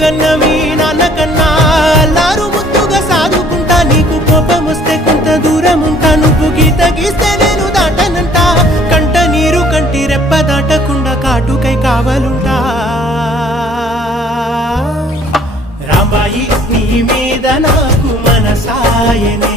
గన్నవి నాన్నకన్నా అల్లారు ముద్దుగా సాదుకుంటా నీకు కోపం వస్తే కొంత దూరం ఉంటా నువ్వు గీత గీస్తే నేను దాటనంట కంట నీరు కంటి రెప్ప దాటకుండా కాటుకై కావలుంటా రాంబాయి నీ మీద నాకు మనసాయనే